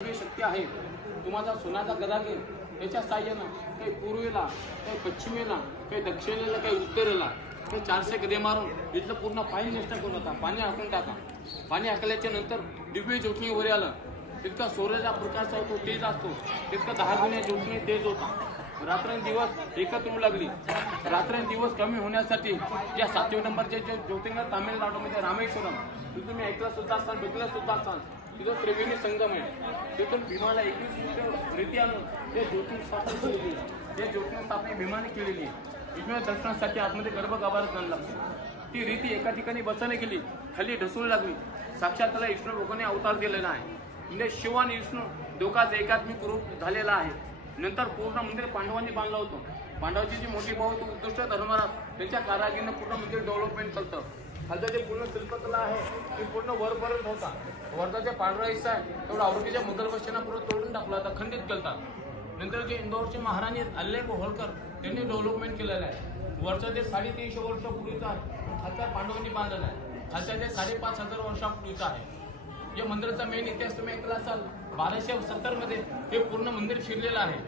शक्ती आहे. तुम्हाला सोन्याचा गदा घे याच्या साह्यानं काही पूर्वेला, काही पश्चिमेला, काही दक्षिणेला, काही उत्तरेला काही 400 गदे मारून इथलं पूर्ण पाणी नष्ट करून टाका. पाणी हाकून टाका. पाणी हाकल्याच्या नंतर दिव्य ज्योती वर आलं. तितका सूर्याचा प्रकाश होतो, तेज असतो. तितका 10 गुणे ज्योती तेज होता. रात्रंदिवस एकत्र होऊ लागली. रात्रंदिवस कमी होण्यासाठी या 7व्या नंबरचे जे ज्योतिर्लिंग तामिळनाडूमध्ये रामेश्वरम, तिथून तुम्ही ऐकलं सुद्धा असाल, बघितलं सुद्धा असाल. तिथं त्रिवेणी संगम आहे. तिथून भीमाला 21 रीती आणून ते ज्योतिर्लिंग स्थापना केलेली आहे. ते ज्योतिर्लिंग स्थापना भीमाने केलेली आहे. विष्णू दर्शनासाठी आतमध्ये गर्भगाभारात जाणं लागतं. ती रीती एका ठिकाणी बसवली गेली, खाली ढसू लागली. साक्षात त्याला विष्णू भगवाने अवतार दिलेला आहे. म्हणजे शिव आणि विष्णू दोघांचं एकात्मिक रूप झालेलं आहे. नंतर पूर्ण मंदिर पांडवांनी बांधलं होतं. पांडवाची जी मोठी भाऊ होती उत्कृष्ट धर्मराज, त्यांच्या कारागिरीनं पूर्ण मंदिर डेव्हलपमेंट करतं. खालचं जे पूर्ण शिल्पकला आहे ती पूर्ण वरपर्यंत होता. वरचा जे पांढरा हिस्सा आहे तेवढा आवृत्तीच्या मुघल बशांना पूर्ण तोडून टाकला होता, खंडित केला. नंतर जे इंदोरचे महाराणी अल्लेख होळकर त्यांनी डेव्हलपमेंट केलेलं आहे. वरचं जे 350 वर्षापूर्वीचं आहे, खालचा पांडवांनी बांधलेला आहे. खालचा जे 5,500 वर्षापूर्वीचं आहे. या मंदिराचा मेन इतिहास तुम्ही ऐकला असाल. 1270 मध्ये हे पूर्ण मंदिर शिरलेलं आहे.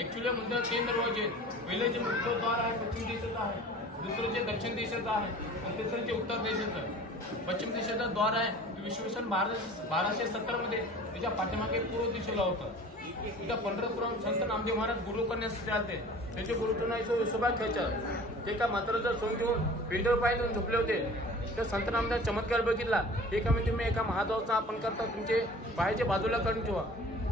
ऍक्च्युली मंदिर 3 दरवाजे. पहिले जे मुख्य द्वार आहे पश्चिम दिशेचं आहे, दुसरं जे दक्षिण दिशेचं आहे आणि तिसरं जे उत्तर दिशेचं आहे. पश्चिम दिशेचं द्वार आहे इसवी सन 1270 मध्ये त्याच्या पाठीमागे पूर्व दिशेला होतं. तिथं पंढरपुरात संत नामदेव महाराज गुरु करण्यासाठी आले. त्याचे गुरुटून विसोबा खेचर ते का मात्र जर सोंग घेऊन पिंडर पाय झोपले होते. तर संत नामदेव चमत्कार बघितला. एका म्हणजे तुम्ही एका महादेवाचा आपण करता, तुमचे पायाचे बाजूला काढून ठेवा.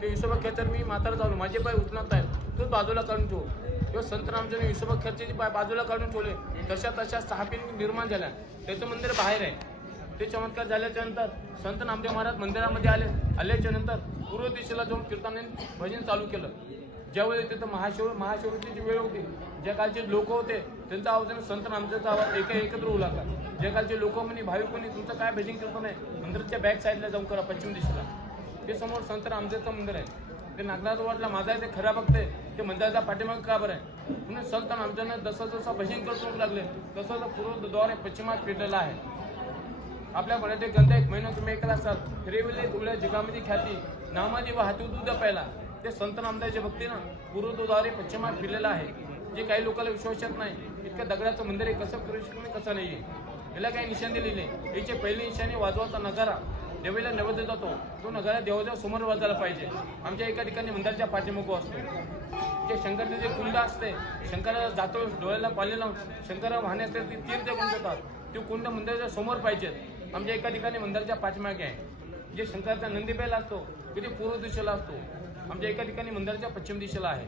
ते विसोबा खेचर मी म्हातारा चालू, माझे पाय उचलत आहेत, तूच बाजूला काढून ठेव. किंवा संत रामदेवने विसोबा खेचरचे पाय बाजूला काढून ठेवले. तशा 6 पिंडी निर्माण झाल्या. त्याचं मंदिर बाहेर आहे. ते चमत्कार झाल्याच्या नंतर संत नामदेव महाराज मंदिरामध्ये आल्याच्या नंतर पूर्व दिशेला जाऊन कीर्तनाने भजन चालू केलं. ज्यावेळी तिथं महाशिवरात्रीची वेळ होती, ज्या कालचे लोक होते त्यांचा आवाज संत नामदेवचा आवाज एकत्र होऊ लागला. ज्या कालचे लोक म्हणे भाविक म्हणे तुमचं काय भजन कीर्तन आहे, मंदिराच्या बॅक साईडला जाऊन करा, पश्चिम दिशेला. ते समोर संत रामदेवचं मंदिर आहे. ते नागनाथ वाटला माझा आहे ते खरा बघते ते मंदिराचा पाठीमाग का बरं आहे म्हणून संत नामदेवनं जसं भजन करतो लागले तसं पूर्व द्वार पश्चिमात फिरलेला आहे. आपल्या मराठी ग्रंथ एक महिना तुम्ही ऐकला असाल. फिरविले तुला जगामध्ये ख्याती नामाजी वाहतूक दूध पहिला. ते संत नामदेवच्या भक्तीनं पूर्वद्वारे पश्चिमात फिरलेला आहे. जे काही लोकांना विश्वास येत नाही इतकं दगडाचं मंदिर आहे, कसं फिरू शकणे कसं नाही आहे. याला काही निशाणे लिहिले. याचे पहिली निशाणे वाजवाचा नगारा देवीला नैवेद्य जातो. तो नगारा देवाच्या समोर वाजायला पाहिजे. आमच्या एका ठिकाणी मंदिराच्या पाठीमुख असतो. जे शंकरचे जे कुंड असते शंकराला जातो डोळ्याला पाणी लावून शंकरा वाहण्यासाठी ते तीर्थ कुंड येतात. ते कुंड मंदिराच्या समोर पाहिजेत. आमच्या एका ठिकाणी मंदिराच्या पाठीमागे आहे. जे शंकराचा नंदी बैल असतो ते पूर्व दिशेला असतो. आमच्या एका ठिकाणी मंदिराच्या पश्चिम दिशेला आहे.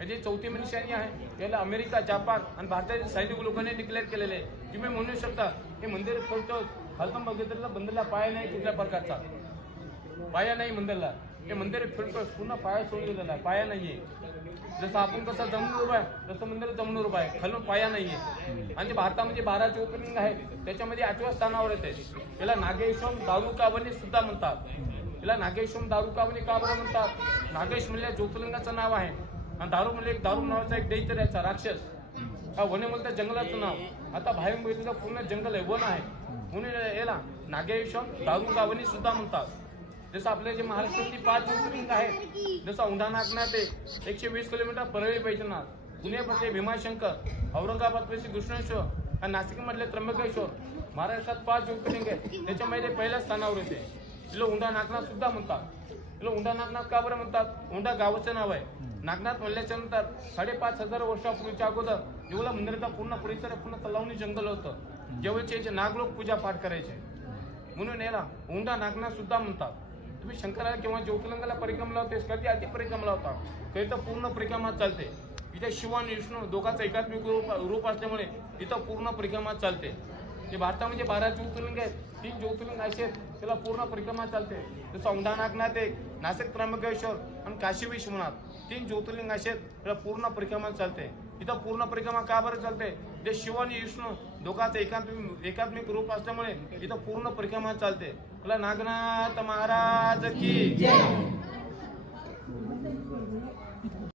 याची 4थी निशाणी आहे. याला अमेरिका, जपान आणि भारतातील साहित्यिक लोकांनी डिक्लेअर केलेले आहे. तुम्ही म्हणू शकता हे मंदिर फक्त खालतून बघितलेलं मंदिरला पाया नाही, कुठल्या प्रकारचा पाया नाही मंदिरला. हे मंदिर फिरतो पूर्ण पाया सोडलेला आहे, पाया नाहीये. जसं आपण कसं जमून उभा आहे तसं मंदिर जमून उभा आहे, खालून पाया नाहीये. आणि भारतामध्ये 12 ज्योतिर्लिंग आहे त्याच्यामध्ये 8व्या स्थानावर येते. याला नागेश्वरम दारुकावनी सुद्धा म्हणतात. याला नागेश्वरम दारुकावनी का बरं म्हणतात? नागेश म्हणल्या ज्योतिर्लिंगाचं नाव आहे आणि दारू म्हणजे दारू नावाचा एक दैत्य याचा राक्षस. हा वने म्हणतात जंगलाचं नाव. आता बाहेर बघितलं पूर्ण जंगल आहे, वन आहे म्हणून याला नागेश्वरम दारुकावनी सुद्धा म्हणतात. जसं आपले जे महाराष्ट्रातली 5 ज्योतिर्लिंग आहेत, जसं औंढा नागनाथ आहे 120 किलोमीटर परळी बैजनाथ, पुण्यामध्ये भीमाशंकर, औरंगाबाद पाशी कृष्णेश्वर आणि नाशिकमधले त्र्यंबकेश्वर. महाराष्ट्रात 5 ज्योतिर्लिंग आहेत त्याच्यामध्ये पहिल्या स्थानावर येते. तिला औंढा नागनाथ सुद्धा म्हणतात. तिला औंढा नागनाथ का बरं म्हणतात? औंढा गावाचं नाव आहे. नागनाथ म्हणल्याच्या नंतर 5,500 वर्षापूर्वीच्या अगोदर जेवढा मंदिराचा पूर्ण परिसर पूर्ण तलावणी जंगल होतं. जेवळचे नागलोक पूजा पाठ करायचे म्हणून याला औंढा नागनाथ सुद्धा म्हणतात. तुम्ही शंकराला किंवा ज्योतिर्लिंगाला परिक्रमा लावते, कधी अति परिक्रमा लावता कधी तर पूर्ण परिक्रमा चालते. इथे शिव आणि विष्णू दोघांचं एकात्मिक रूप असल्यामुळे इथं पूर्ण परिक्रमा चालते. जे भारतामध्ये 12 ज्योतिर्लिंग आहेत, 3 ज्योतिर्लिंग असे आहेत त्याला पूर्ण परिक्रमा चालते. जसं औंढा नागनाथ एक, नाशिक त्र्यंबकेश्वर आणि काशी विश्वनाथ 3 ज्योतिर्लिंग असे आहेत त्याला पूर्ण परिक्रमा चालते. इथं पूर्ण परिक्रमा का बरं चालते? जे शिव आणि विष्णू दोघांचं एकात्मिक रूप असल्यामुळे इथं पूर्ण परिक्रमा चालते. नागनाथ महाराज की जय.